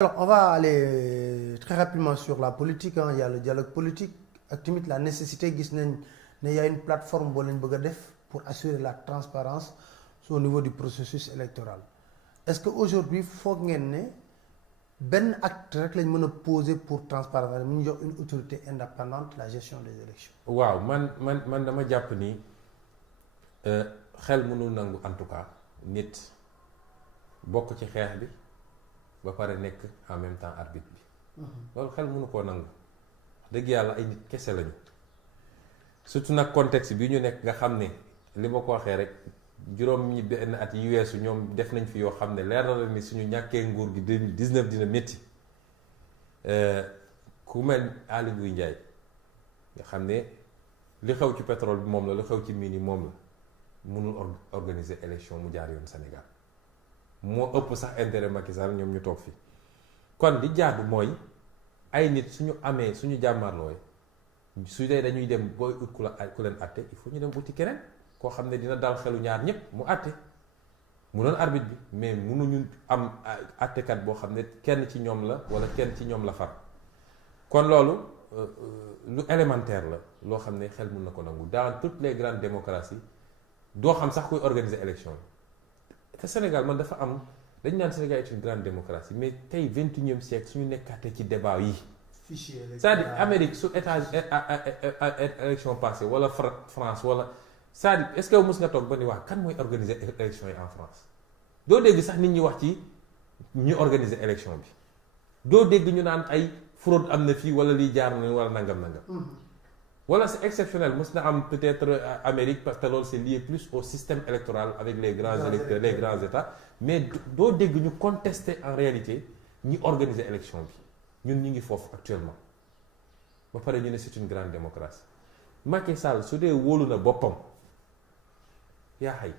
Alors, on va aller très rapidement sur la politique. Il y a le dialogue politique. Actimite la nécessité, il y a une plateforme pour assurer la transparence au niveau du processus électoral. Est-ce qu'aujourd'hui, il faut que ben acte rek lañ mën poser pour transparence mu jox une autorité indépendante la gestion des élections. waaw man dama jàpp ni xel mënul nangu en tout cas nit bokk ci xeex bi ba pare nekk en même temps arbitre bi. loolu xel mënu koo nangu dëgg yàlla ay nit kese lañu surtout nag contexte bi ñu nekk nga xam ne li ma ko waxee rek juróom ñi benn at yi weesu ñoom def nañ fi yoo xam ne leer na la ni suñu ñàkkee nguur gi 2019 dina métti ku mel Aly Ngouille Ndiaye nga xam ne li xew ci pétrole bi moom la li xew ci mine yi moom la mënul organiser élection mu jaar yoon Sénégal moo ëpp sax intérêt Macky Sall ñoom ñu toog fi kon li jaadu mooy ay nit suñu amee suñu jàmmarlooy su dee dañuy dem booy ut ku leen atte il faut ñu dem uti keneen koo xam ne dina dal xelu ñaar ñëpp mu àtte mu doon arbitre bi mais mënuñu am àttekat boo xam ne kenn ci ñoom la wala kenn ci ñoom la far kon loolu lu élémentaire la loo xam ne xel mun na ko nangu dans toutes les grandes démocraties doo xam sax kuy organiser élection yi te Sénégal man dafa am dañu naan Sénégal est une grande démocratie mais tey 21e siècle suñu nekkaatee ci débat yi c'est-à-dire Amérique su état élection passée wala France wala c'est-à-dire est-ce que mos nga toog ba ni wax kan mooy organiser élection yi en France doo dégg sax nit ñi wax ci ñu organiser élection bi doo dégg ñu naan ay fraude am na fii wala lii jaar na wala nangam. Voilà, c'est exceptionnel. Mos na am peut-être Amérique parce que loolu c'est lié plus au système électoral avec les grands électeurs, les grands États mais doo dégg ñu contester en réalité ñi organiser élection bi ñun ñu ngi foofu actuellement ba pare ñu ne c'est une grande démocratie Macky Sall su dee wóolu na boppam yaa xay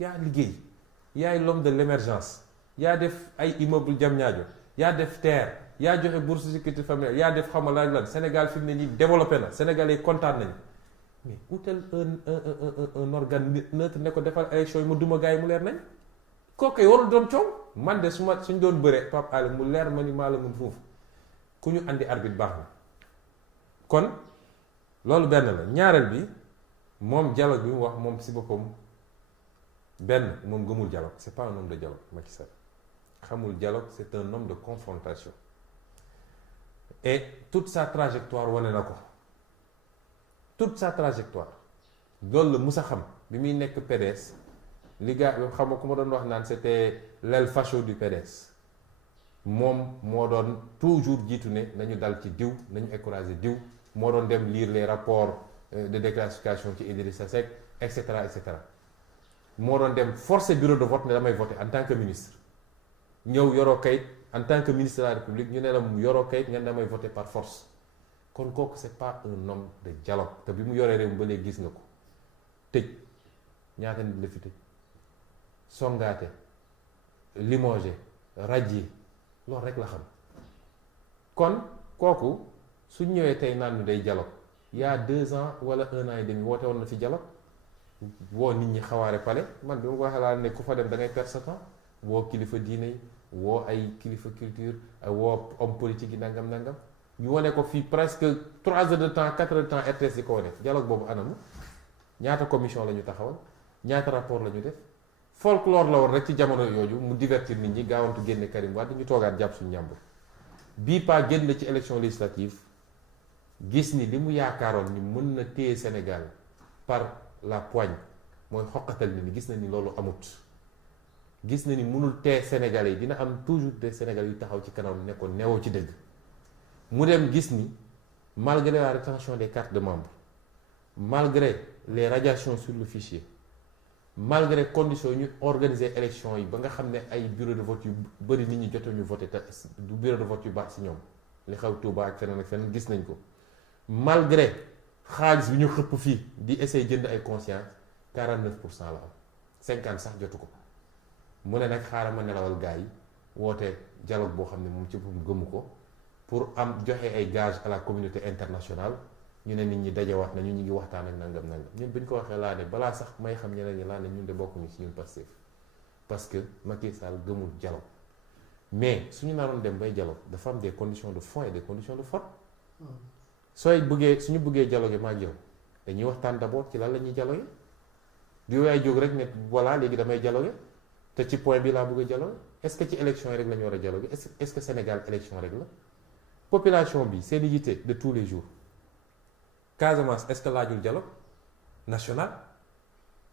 yaa liggéey yaay l'homme de l'émergence yaa def ay immeuble Diamniadio yaa def terre yaa joxe bourse sécurité familiale yaa def xamal lan Sénégal fi mu ne nii développé na Sénégalais kontaan nañu mais utal un organe neutre ne ko defal élection yi mu duma gars yi mu leer nañ kooku warul doon coow man de suñ doon bëre Pape Alé mu leer ma ni maa la mun foofu ku ñu andi arbitre baax na kon loolu benn la ñaareel bi moom dialogue bi mu wax moom si boppam benn moom gëmul dialogue c'est pas un homme de dialogue Macky Sall xamul dialogue c'est un homme de confrontation et toute sa trajectoire wane na ko toute sa trajectoire loolu la mus a xam bi muy nekk PDS li gaa xam nga ku ma doon wax naan c'était l'aile facho du PDS moom moo doon toujours jiitu ne nañu dal ci diw nañu encourager diw moo doon dem lire les rapports de déclassification ci Idrissa Seck et cetera moo doon dem forcer bureau de vote ne damay voter en tant que ministre ñëw yoroo kayit en tant que ministre de la République ñu ne la mu yoroo kayit nga damay voter par force kon kooku c'est pas un homme de dialogue te bi mu yoree réew mi ba léegi gis nga ko tëj ñaata nit la fi tëj songaate limogé radié loolu rek la xam kon kooku su ñëwee tey naan ñu day dialogue il y a 2 ans wala 1 an et demi woote woon na fi dialogue woo nit ñi xawaare pale man bi ma ko waxee laa ne ku fa dem da ngay perdre sa temps woo kilifa diine yi woo ay kilifa culture woo homme politique yi nangam ñu wane ko fii presque 3 heures de temps 4 heures de temps RTS di ko wane dialogue boobu anam ñaata commission la ñu taxawal ñaata rapport la ñu def folklore la woon rek ci jamono yooyu mu divertir nit ñi gaawantu génne Karim Wade ñu toogaat jàpp suñu ñàmbur bii pas génn ci élection législative gis ni li mu yaakaaroon ni mën na téye Sénégal par la poigne mooy xoqatal nit ñi gis na ni loolu amut gis na ni mënul tee Sénégalais yi dina am toujours des Sénégalais yu taxaw ci kanam ne ko newoo ci dëgg mu dem gis ni malgré la rétention des cartes de membres malgré les radiations sur le fichier malgré conditions yi ñu organiser élection yi ba nga xam ne ay bureau de vote yu bëri nit ñi jotuñu voté te du bureau de vote yu baax si ñoom li xew Touba ak feneen gis nañ ko malgré xaalis bi ñu xëpp fii di essayer jënd ay conscience 49% la am 50 sax jotu ko mu ne nag xaaral ma nelawal gars yi woote dialogue boo xam ne moom ci boppam gëmu ko pour am joxe ay gage à la communauté internationale ñu ne nit ñi dajewaat nañu ñu ngi waxtaan ak nangam ñun bu ñu ko waxee laa ne balaa sax may xam ñeneen ñi laa ne ñun de bokkuñu ci ñun Pastef parce que Macky Sall gëmul dialogue mais suñu naroon dem bay dialogue dafa am des conditions de fond et des conditions de forme. suñu bëggee dialogue ma ak yow dañuy waxtaan d'abord ci lan la ñuy dialogue du yaay jóg rek ne voilà léegi damay dialogue te ci point bi laa bëgg a dialogue est-ce que ci élection yi rek la ñu war a dialogue est-ce que Sénégal élection rek la population bi seen yitte de tous les jours Casamance est-ce que laajul dialogue national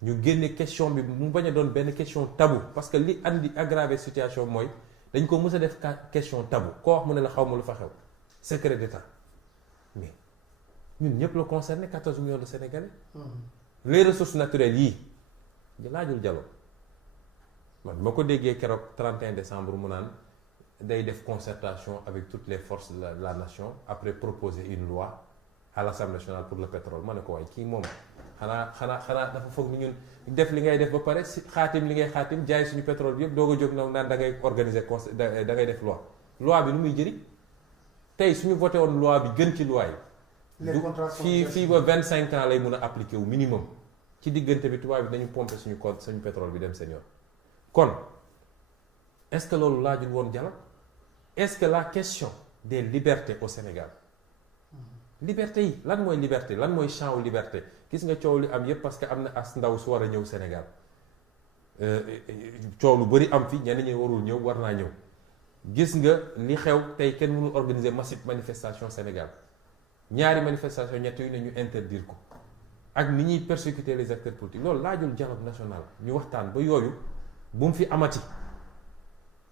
ñu génne question bi mu bañ a doon benn question tabou parce que li andi aggraver situation mooy dañ ko mës a def question tabou koo wax mu ne la xaw ma lu fa xew secret d'état mais ñun ñëpp la concerné 14 millions de Sénégalais. Les ressources naturelles yii laajul dialogue man ma ko déggee keroog 31 décembre mu naan day def concertation avec toutes les forces de la nation après proposer une loi à l'Assemblée nationale pour le pétrole ma ne ko waaye kii moom xanaa dafa foog ni ñun def li ngay def ba pare si xaatim li ngay xaatim jaay suñu pétrole bi yëpp doog a jóg naan da ngay organiser da ngay def loi bi nu muy jëriñ tey suñu voté woon loi bi gën ci loi yi fii ba 25 ans lay mun a appliquer wu minimum ci diggante bi tubaab bi dañu pomper suñu pétrole bi dem seen yoon kon est-ce que loolu laajul woon dialogue est-ce que la question des libertés au Sénégal liberté yi lan mooy liberté lan mooy champ wu liberté gis nga coow li am yépp parce que am na as ndaw su war a ñëw Sénégal coow lu bari am fi ñenn ñi warul ñëw war naa ñëw gis nga li xew tey kenn mënul organiser massive manifestation Sénégal ñaari manifestation ñett yu ne ñu interdire ko ak ni ñuy persécuter les acteurs politiques loolu laajul dialogue national ñu waxtaan ba yooyu bu mu fi amati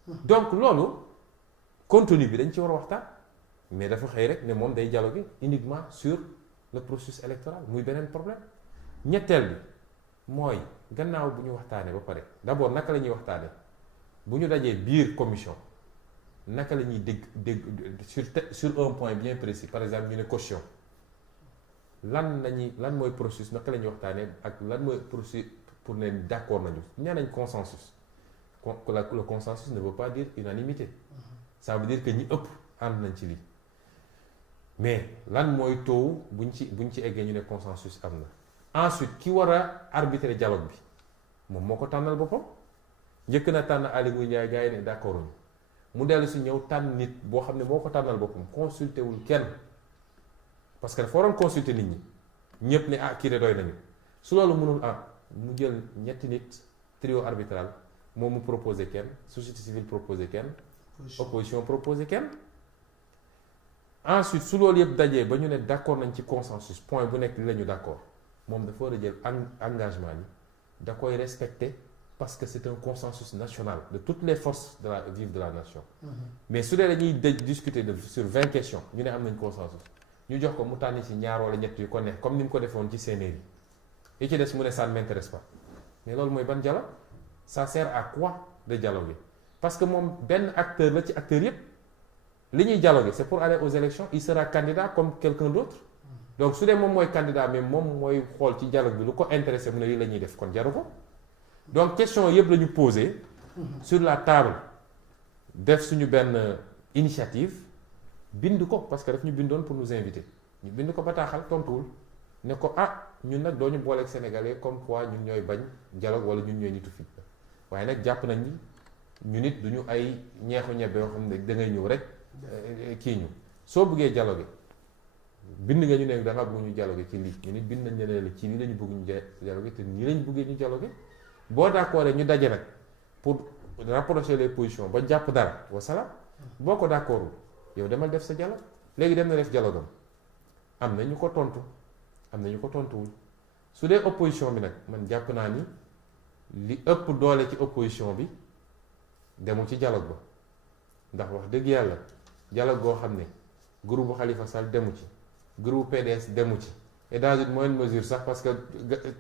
donc loolu contenu bi dañ ci war a waxtaan mais dafa xëy rek ne moom day dialoguer uniquement sur le processus électoral muy beneen problème ñetteel bi mooy gannaaw bu ñu waxtaanee ba pare d'abord naka la ñuy waxtaanee bu ñu dajee biir commission naka la ñuy dégg sur un point bien précis par exemple ñu ne caution lan mooy processus naka la ñuy waxtaanee ak lan mooy processus pour ne d'accord nañu nee nañ consensus le consensus ne veut pas dire unanimité ça veut dire que ñi ëpp ànd nañ ci lii mais lan mooy taux buñ ci eggee ñu ne consensus am na ensuite ki war a arbitrer dialogue bi moom moo ko tànnal boppam njëkk na tànn Aly Ngouille Ndiaye gars yi ne d'accord uñu mu dellu si ñëw tànn nit boo xam ne moo ko tànnal boppam consulté wul kenn parce que dafa waroon consulter nit ñi ñëpp ne kii de doy nañu su loolu mënul mu jël ñetti nit trio arbitral moom mu proposé kenn société civile proposé kenn opposition proposé kenn ensuite su loolu yëpp dajee ba ñu ne d'accord nañ ci consensus point bu nekk li la ñu d'accord moom dafa war a jël engagement yi da koy respecter parce que c'est un consensus national de toutes les forces vives de la nation mais su dee dañuy discuter sur 20 questions ñu ne am nañ consensus ñu jox ko mu tànn ci ñaar wala ñett yu ko neex comme ni mu ko defoon ci CNRI yi ci des mu ne ça ne m'intéresse pas mais loolu mooy ban dialogue ça sert à quoi de dialoguer parce que moom benn acteur la ci acteur yépp li ñuy dialoguer c'est pour aller aux élections il sera candidat comme quelqu'un d'autre donc su dee moom mooy candidat mais moom mooy xool ci dialogue bi lu ko intéressé mu ne lii la ñuy def kon jaru ko donc question yëpp la ñu posé sur la table def suñu benn initiative bind ko parce que daf ñu bindoon pour nous inviter ñu bind ko bataaxal tontuwul ne ko ñun nag doo ñu booleeg sénégalais comme quoi ñun ñooy bañ dialogue wala ñun ñooy nitu fit waaye nag jàpp nañ ni ñu nit duñu ay ñeexu ñebe yoo xam ne da ngay ñëw rek kii ñu soo bëggee dialogue bind nga ñu ne da nga bëgg ñu dialogue ci lii ñu nit bind nañ ne la ci lii lañu bëgg ñu dialogue te nii lañu bëggee ñu dialogue boo d'accord ñu daje nag pour rapprocher les positions ba jàpp dara wasalaam boo ko d'accordul yow demal def sa dialogue léegi dem na def dialogue am na ñu ko tontu am na ñu ko tontuwul su dee opposition bi nag man jàpp naa ni li ëpp doole ci opposition bi demul ci dialogue ba ndax wax dëgg yàlla dialogue goo xam ne groupe Khalifa Sall demu ci groupe PDS demu ci et dans une moindre mesure sax parce que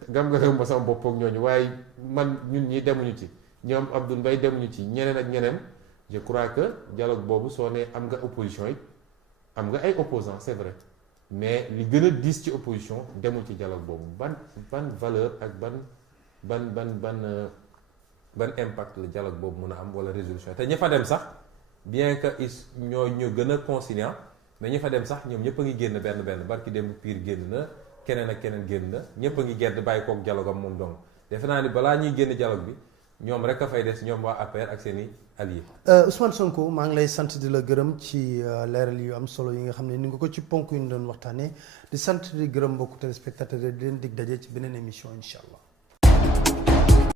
gam nga ma sama bopp ak ñooñu waaye man ñun ñi demuñu ci ñoom Abdoul Mbaye demuñu ci ñeneen ak ñeneen je crois que dialogue boobu soo nee am nga opposition yi am nga ay opposants c'est vrai mais li gën a diis ci opposition demul ci dialogue boobu ban valeur ak ban impact la dialogue boobu mën a am wala résolution te ña fa dem sax bien que ñoo ñu gën a conciliant mais ña fa dem sax ñoom ñëpp a ngi génn benn barki dem Pire génn na keneen ak keneen génn na ñëpp a ngi gedd bàyyi kook dialogue am moom donc defe naa ni balaa ñuy génn dialogue bi ñoom rek a fay des ñoom waa APR ak seen i alliés. Ousmane Sonko maa ngi lay sant di la gërëm ci leeral yu am solo yi nga xam ne ni nga ko ci ponk yu ñu doon waxtaanee di sant di gërëm mbokku téléspectateurs di leen dig daje ci beneen émission incha allah.